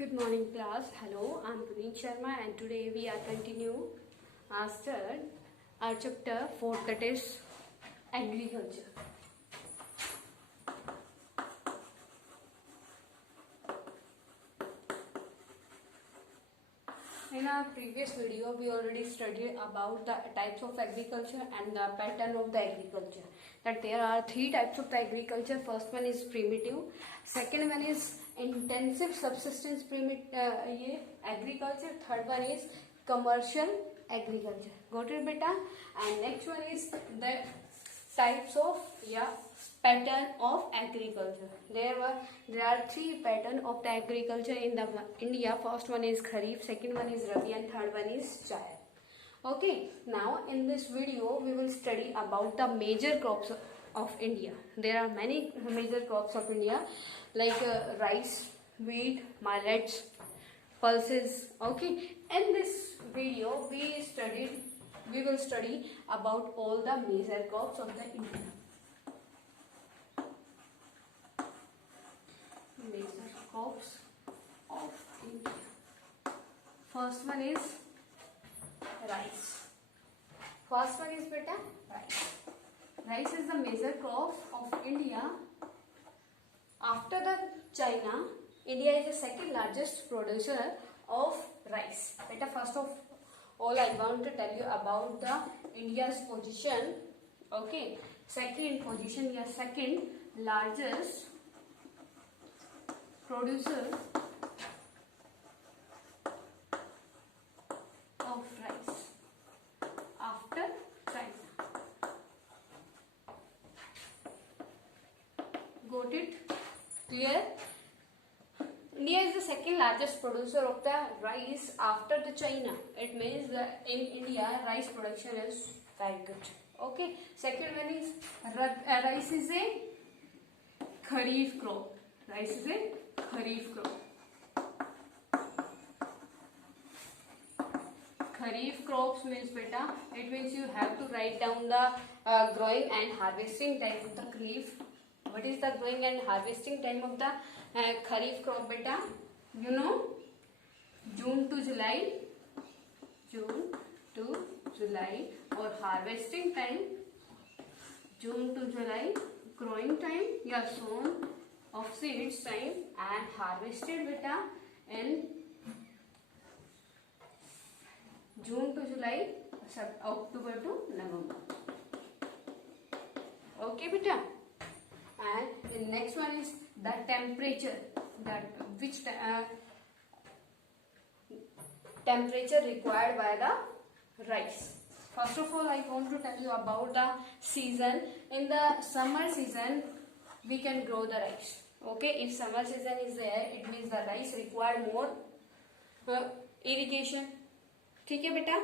Good morning class. Hello, I'm Puneet Sharma and today we are continue our study our chapter 4, that is agriculture. In our previous video we already studied about the types of agriculture and the pattern of the agriculture. That there are three types of the agriculture. First one is primitive, second one is intensive subsistence agriculture, third one is commercial agriculture. Got it beta? And next one is the types of pattern of agriculture. There are three pattern of the agriculture in the India. First one is Kharif, second one is Rabi, and third one is Zaid. Okay, now in this video we will study about the major crops of India. There are many major crops of India like rice, wheat, millets, pulses. Okay, in this video we will study about all the major crops of the India. Major crops of India. First one is rice. First one is beta rice. Rice is the major crop of India. After the China, India is the second largest producer of rice. Beta, first of all I want to tell you about the India's position. Okay, second position, second largest producer of rice after China. Got it? Clear? India is the second largest producer of the rice after the China. It means that in India rice production is very good. Okay. Second one is rice is a kharif crop. Rice is a kharif crop. Kharif crops means beta, it means you have to write down the growing and harvesting time of the kharif. What is the growing and harvesting time of the kharif crop beta? You know, June to July. June to July. Or harvesting time, June to July. Growing time, sown of seeds time, and harvested beta in June to July, October to November. Okay beta? And the next one is the temperature. Temperature required by the rice. First of all, I want to tell you about the season. In the summer season, we can grow the rice. Okay, if summer season is there, it means the rice require more irrigation. ठीक है बेटा?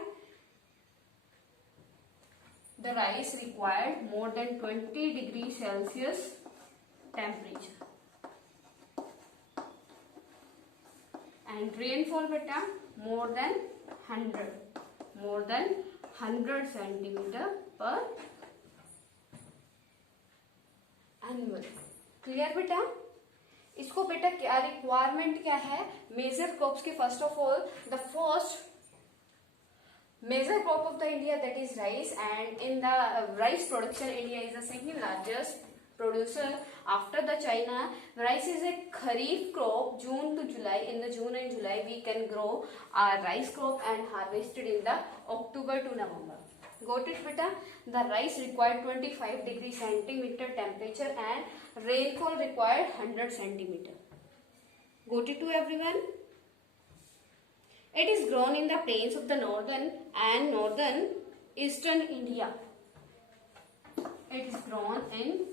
The rice required more than 20 degrees Celsius temperature. And rainfall beta more than 100 centimeter per annual. Clear बेटा? इसको बेटा क्या requirement क्या है major crops के? First of all the first major crop of the India, that is rice, and in the rice production India is the second largest producer after the China. Rice is a kharif crop, June to July. In the June and July we can grow our rice crop and harvest it in the October to November. Got it beta? The rice required 25 degrees centimeter temperature and rainfall required 100 centimeter. Got it to everyone? It is grown in the plains of the northern and northern eastern India. It is grown in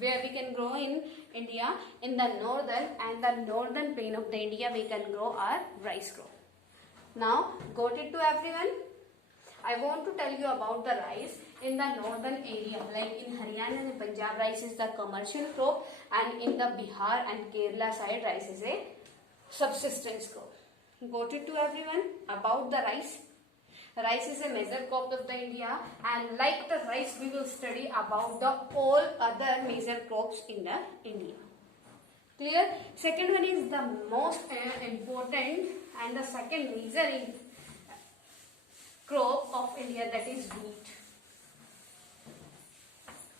where we can grow in India, in the northern and the northern plain of the India we can grow our rice crop. Now got it to everyone? I want to tell you about the rice in the northern area, like in Haryana and Punjab rice is the commercial crop, and in the Bihar and Kerala side rice is a subsistence crop. Got it to everyone about the rice? Rice is a major crop of the India, and like the rice we will study about the all other major crops in the India. Clear? Second one is the most important and the second major crop of India, that is wheat.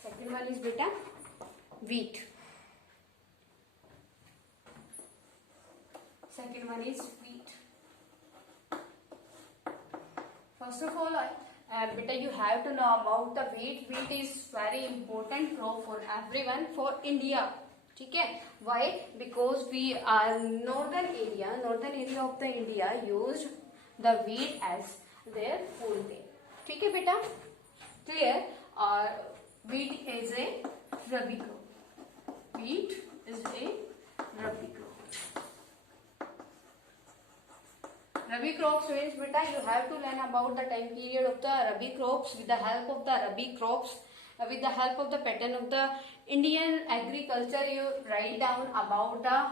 Second one is beta wheat. Second one is wheat. First of all, beta, you have to know about the wheat. Wheat is very important crop for everyone, for India. ठीक है? Why? Because we are northern area of the India used the wheat as their food grain. ठीक है बेटा? Clear? Wheat is a rabi crop. Wheat is a rabi crop. Rabi crops means beta, you have to learn about the time period of the rabi crops. With the help of the rabi crops, with the help of the pattern of the Indian agriculture, you write down about the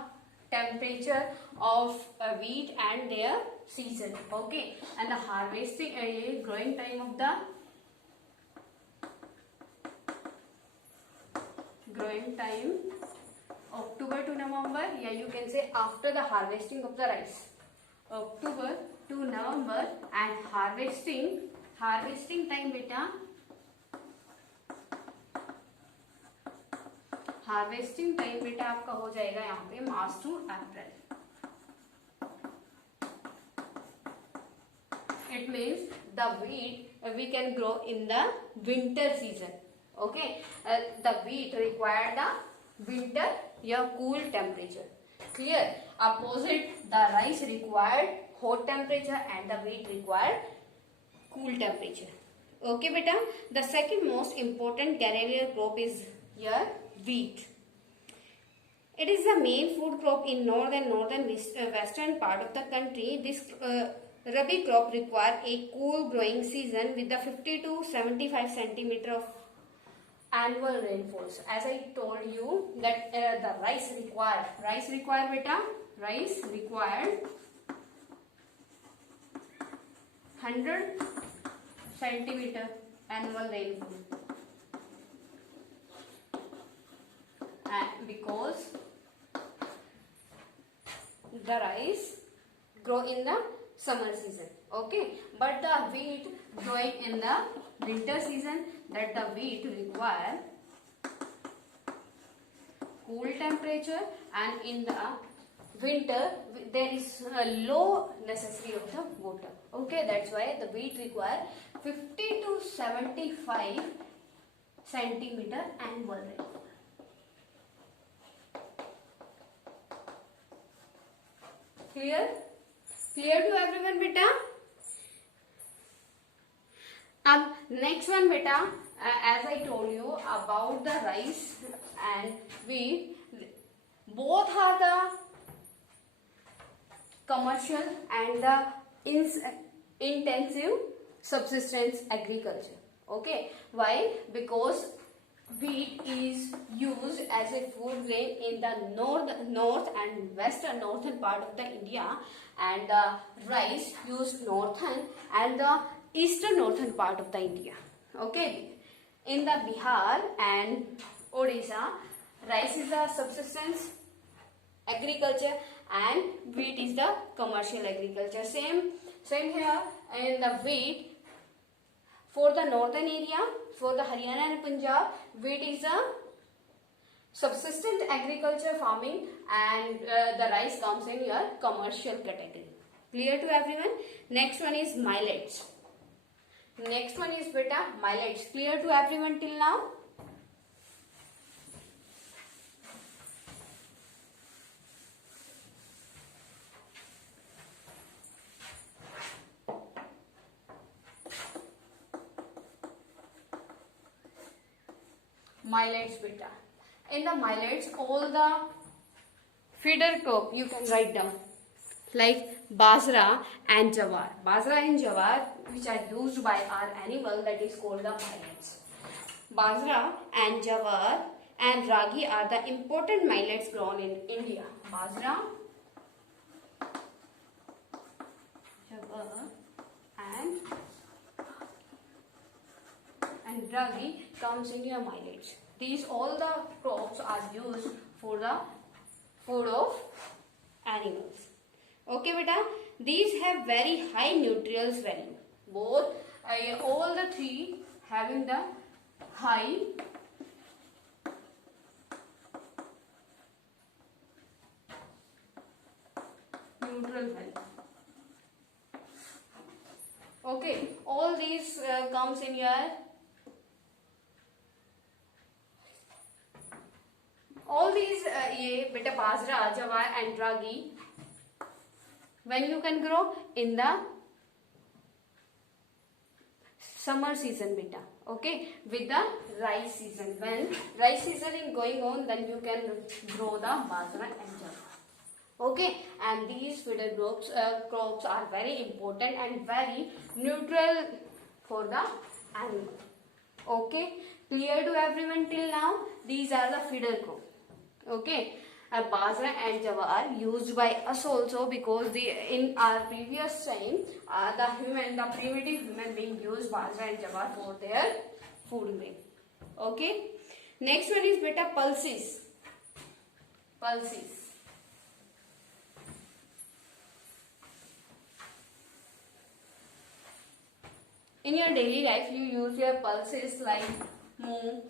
temperature of wheat and their season. Okay, and the harvesting, growing time of the growing time October to November. Yeah, you can say after the harvesting of the rice, October to November, and harvesting time beta, harvesting time बेटा आपका हो जाएगा यहाँ पे March two April. It means the wheat we can grow in the winter season. Okay, the wheat required the winter या cool temperature. Clear? Opposite, the rice required hot temperature and the wheat required cool temperature. Okay beta, the second most important cereal crop is your wheat. It is the main food crop in western part of the country. This rabi crop require a cool growing season with the 50 to 75 centimeter of annual rainfalls. As I told you that the rice required beta, rice required 100 centimeter annual rainfall. Because the rice grow in the summer season, okay, but the wheat growing in the winter season, that the wheat require cool temperature, and in the winter there is a low necessity of the water. Okay, that's why the wheat require 50 to 75 centimeter annual rainfall. Clear? Clear to everyone beta? Next one beta, as I told you about the rice and wheat, both are the commercial and the intensive subsistence agriculture. Okay, why? Because wheat is used as a food grain in the north and northern part of the India, and rice used northern and the eastern northern part of the India. Okay, in the Bihar and Odisha, rice is the subsistence agriculture and wheat is the commercial agriculture. Same here in the wheat. For the northern area, for the Haryana and Punjab, wheat is a subsistent agriculture farming, and the rice comes in your commercial category. Clear to everyone? Next one is millets. Next one is beta millets. Clear to everyone till now? Millets beta. In the millets, all the feeder crop you can write down, like Bajra and Jawar. Bajra and Jawar, which are used by our animal, that is called the millets. Bajra and Jawar and Ragi are the important millets grown in India. Bajra, Jawar and Ragi comes in your millets. These all the crops are used for the food of animals. Okay beta, these have very high nutrients value. Both all the three having the high neutral value. Okay, all these comes in your all these ये बेटा बाजरा, जवार and ragi when you can grow in the summer season beta. Okay, with the rice season, when rice season is going on, then you can grow the bajra and jawar. Okay, and these feeder crops are very important and very neutral for the animal. Okay, clear to everyone till now? These are the feeder crop. Okay, bajra and jawar used by us also, because in our previous time the primitive human being used bajra and jawar for their food grain. Okay, next one is beta pulses. Pulses. In your daily life, you use your pulses like moong.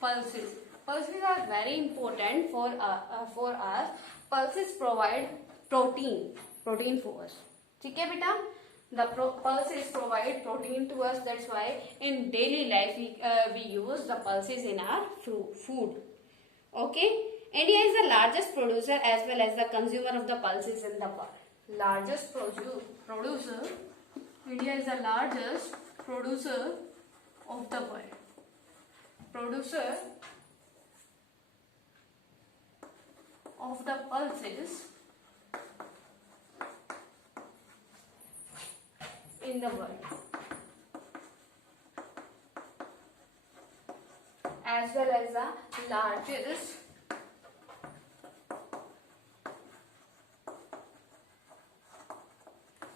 Pulses. Pulses are very important for us. Pulses provide protein for us. ठीक है बेटा? The pulses provide protein to us. That's why in daily life we use the pulses in our food. Okay? India is the largest producer as well as the consumer of the pulses in the world. Largest producer. India is the largest producer of the world. Producer of the pulses in the world, as well as the largest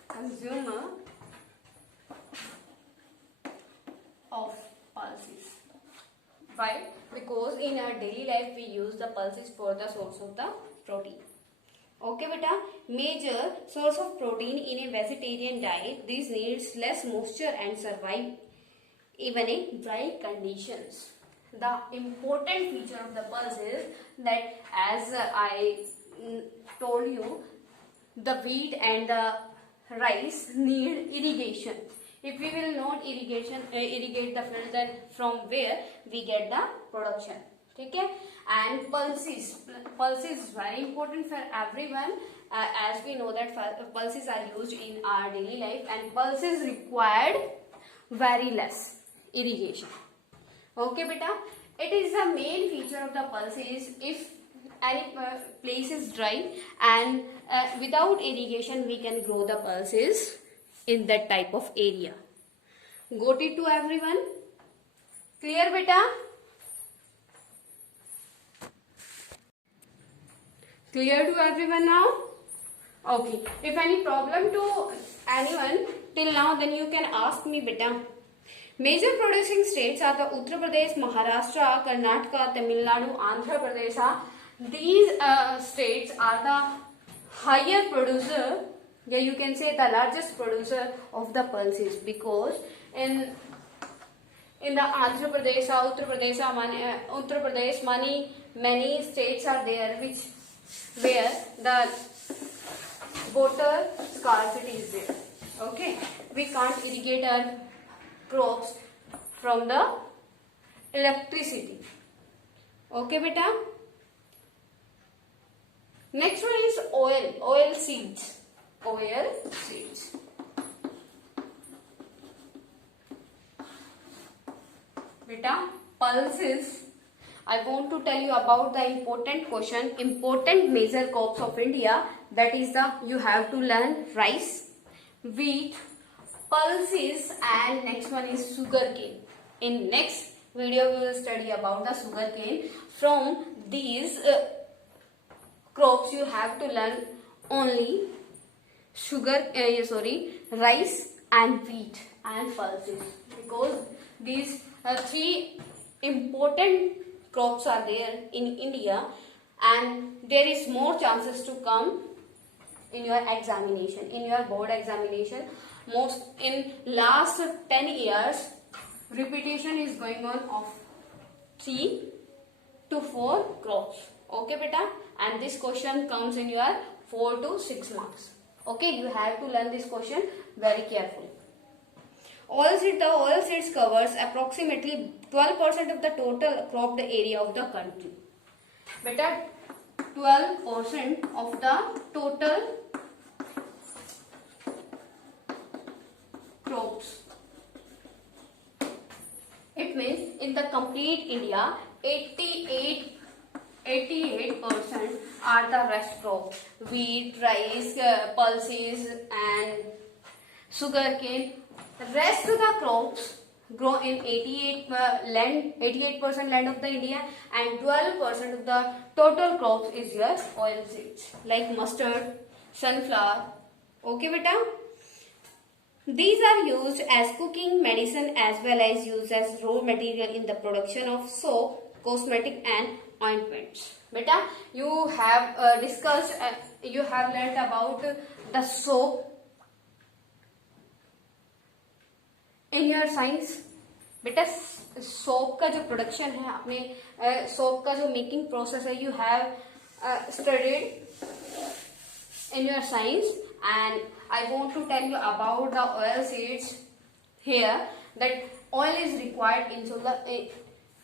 consumer of pulses. Why? Because in our daily life we use the pulses for the source of the protein. Okay beta, major source of protein in a vegetarian diet. This needs less moisture and survive even in dry conditions. The important feature of the pulse is that, as I told you, the wheat and the rice need irrigation. If we will not irrigate the field, then from where we get the production? Okay? And pulses is very important for everyone, as we know that pulses are used in our daily life, and pulses required very less irrigation. Okay beta, it is the main feature of the pulses. If any place is dry and without irrigation, we can grow the pulses in that type of area. Got it to everyone? Clear beta? Clear to everyone now? Okay. If any problem to anyone till now, then you can ask me beta. Major producing states are the Uttar Pradesh, Maharashtra, Karnataka, Tamil Nadu, Andhra Pradesh. These states are the higher producer, yeah, you can say the largest producer of the pulses, because in the Andhra Pradesh, Uttar Pradesh, many states are there where the water scarcity is there. Okay, we can't irrigate our crops from the electricity. Okay beta. Next one is oil seeds. Beta, pulses. I want to tell you about the important question, important major crops of India. That is you have to learn rice, wheat, pulses, and next one is sugarcane. In next video we will study about the sugarcane. From these crops you have to learn only rice and wheat and pulses, because these three important crops are there in India, and there is more chances to come in your examination, in your board examination. Most in last 10 years, repetition is going on of 3 to 4 crops. Okay, beta, and this question comes in your 4 to 6 marks. Okay, you have to learn this question very carefully. The oilseeds covers approximately 12% of the total cropped area of the country. Beta, 12% of the total crops. It means in the complete India, 88% are the rest crops: wheat, rice, pulses, and sugarcane. The rest of the crops grow in 88% land of the India, and 12% of the total crops is your oil seeds like mustard, sunflower. Okay, beta. These are used as cooking medicine as well as used as raw material in the production of soap, cosmetic, and ointments. Beta, you have you have learnt about the soap in your science. बेटा soap का जो production है, आपने soap का जो making process है, you have studied in your science, and I want to tell you about the oil seeds here, that oil is required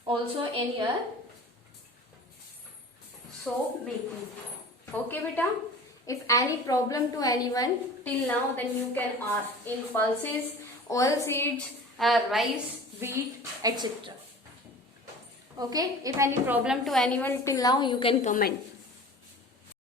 also in your soap making. Okay, beta. If any problem to anyone till now, then you can ask in pulses, oil seeds, rice, wheat, etc. Okay, if any problem to anyone till now, you can comment.